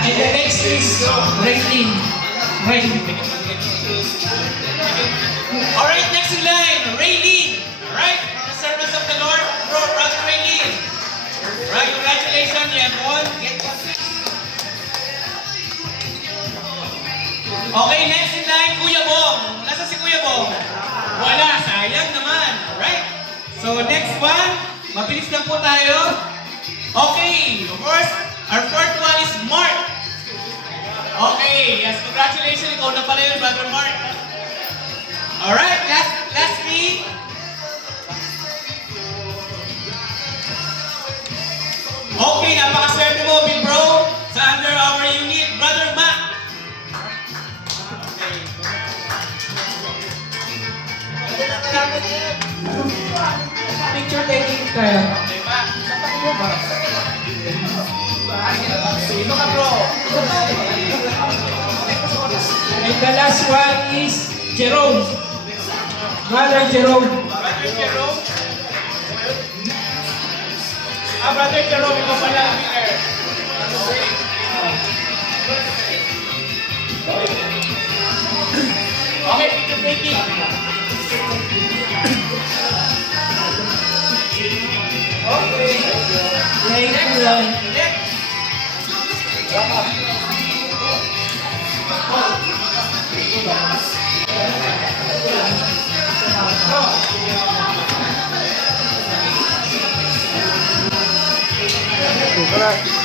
And the next is Raylene. Rain. Alright, next in line, Raylene. Alright, the servants of the Lord, Brother Raylene. Right, congratulations, you have won. Okay, next in line, Kuya Bong. Nasa si Kuya Bong? Wala, sayang naman. Alright, so next one, mabilis lang po tayo. Okay, first, our fourth one is Mark. Okay, yes, congratulations. Ikaw na pala yun, Brother Mark. Alright, lastly, okay, napakaswerte mo, big bro, sa under our unit, Brother Mac. Picture taking tayo. Okay, Mac. Sino ka, bro? And the last one is Jerome. Brother Jerome. Brother Jerome. Brother Jerome, ikaw pala ang winner. Okay, picture taking. Okay. Next line. Next. Alright.